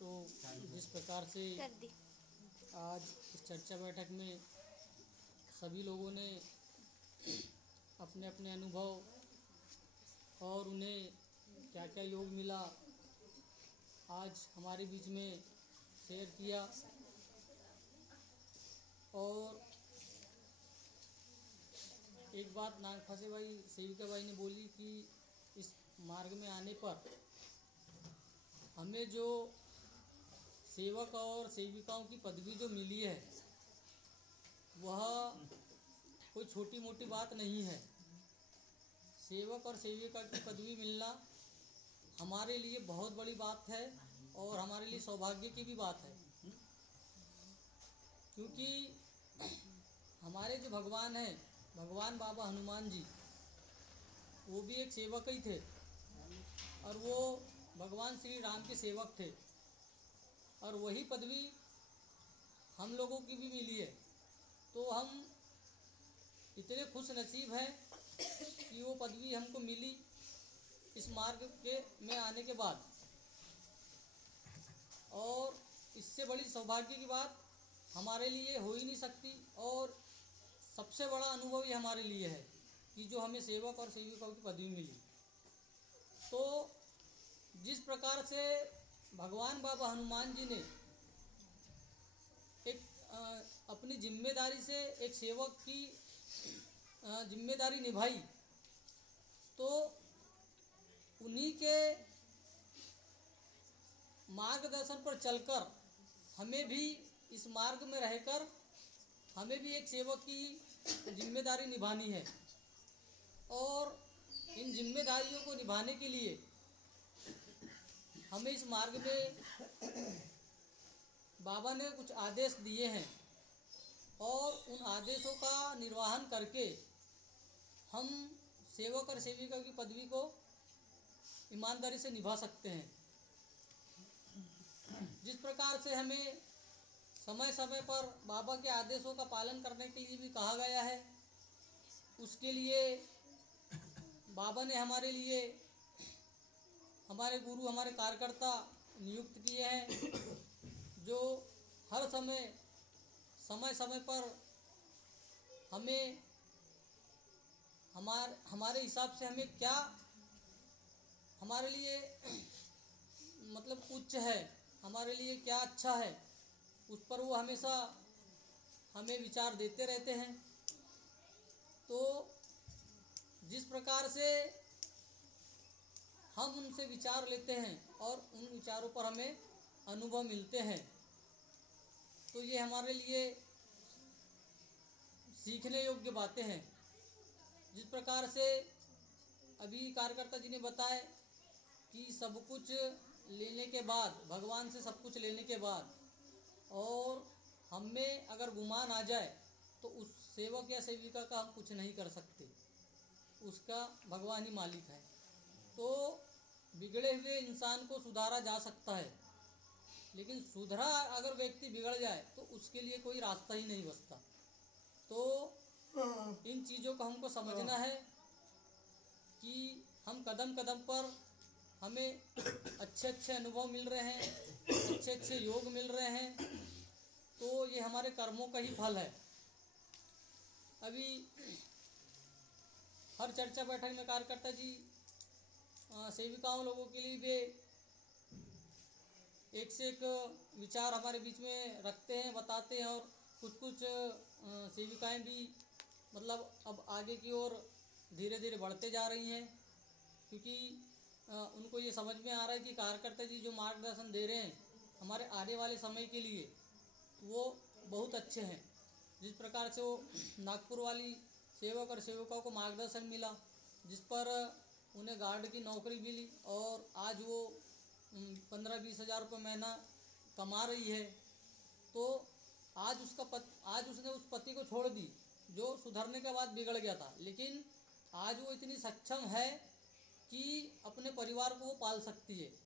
तो जिस प्रकार से आज इस चर्चा बैठक में सभी लोगों ने अपने अपने अनुभव और उन्हें क्या क्या योग मिला आज हमारे बीच में शेयर किया। और एक बात नागफासे भाई सेविका भाई ने बोली कि इस मार्ग में आने पर हमें जो सेवक और सेविकाओं की पदवी जो मिली है वह कोई छोटी मोटी बात नहीं है। सेवक और सेविका की पदवी मिलना हमारे लिए बहुत बड़ी बात है और हमारे लिए सौभाग्य की भी बात है, क्योंकि हमारे जो भगवान हैं, भगवान बाबा हनुमान जी, वो भी एक सेवक ही थे और वो भगवान श्री राम के सेवक थे और वही पदवी हम लोगों की भी मिली है। तो हम इतने खुश नसीब हैं कि वो पदवी हमको मिली इस मार्ग के में आने के बाद। और इससे बड़ी सौभाग्य की बात हमारे लिए हो ही नहीं सकती और सबसे बड़ा अनुभव ये हमारे लिए है कि जो हमें सेवक और सेविकाओं की पदवी मिली। तो जिस प्रकार से भगवान बाबा हनुमान जी ने एक अपनी जिम्मेदारी से एक सेवक की जिम्मेदारी निभाई, तो उन्हीं के मार्गदर्शन पर चलकर हमें भी इस मार्ग में रहकर हमें भी एक सेवक की जिम्मेदारी निभानी है। और इन जिम्मेदारियों को निभाने के लिए हमें इस मार्ग में बाबा ने कुछ आदेश दिए हैं और उन आदेशों का निर्वहन करके हम सेवक और सेविका की पदवी को ईमानदारी से निभा सकते हैं। जिस प्रकार से हमें समय समय पर बाबा के आदेशों का पालन करने के लिए भी कहा गया है, उसके लिए बाबा ने हमारे लिए हमारे गुरु, हमारे कार्यकर्ता नियुक्त किए हैं, जो हर समय समय पर हमें हमारे हिसाब से हमें क्या हमारे लिए मतलब उच्च है, हमारे लिए क्या अच्छा है, उस पर वो हमेशा हमें विचार देते रहते हैं। तो जिस प्रकार से हम उनसे विचार लेते हैं और उन विचारों पर हमें अनुभव मिलते हैं, तो ये हमारे लिए सीखने योग्य बातें हैं। जिस प्रकार से अभी कार्यकर्ता जी ने बताया कि सब कुछ लेने के बाद, भगवान से सब कुछ लेने के बाद और हमें अगर गुमान आ जाए तो उस सेवक या सेविका का हम कुछ नहीं कर सकते, उसका भगवान ही मालिक है। तो बिगड़े हुए इंसान को सुधारा जा सकता है, लेकिन सुधरा अगर व्यक्ति बिगड़ जाए तो उसके लिए कोई रास्ता ही नहीं बचता। तो इन चीज़ों को हमको समझना है कि हम कदम कदम पर हमें अच्छे अच्छे अनुभव मिल रहे हैं, अच्छे अच्छे योग मिल रहे हैं, तो ये हमारे कर्मों का ही फल है। अभी हर चर्चा बैठक में कार्यकर्ता जी सेविकाओं लोगों के लिए भी एक से एक विचार हमारे बीच में रखते हैं, बताते हैं। और कुछ सेविकाएं भी मतलब अब आगे की ओर धीरे धीरे बढ़ते जा रही हैं, क्योंकि उनको ये समझ में आ रहा है कि कार्यकर्ता जी जो मार्गदर्शन दे रहे हैं हमारे आने वाले समय के लिए, वो बहुत अच्छे हैं। जिस प्रकार से वो नागपुर वाली सेवक और सेविकाओं को मार्गदर्शन मिला, जिस पर उन्हें गार्ड की नौकरी मिली और आज वो 15-20 हज़ार रुपये महीना कमा रही है, तो आज उसने उस पति को छोड़ दी जो सुधरने के बाद बिगड़ गया था, लेकिन आज वो इतनी सक्षम है कि अपने परिवार को वो पाल सकती है।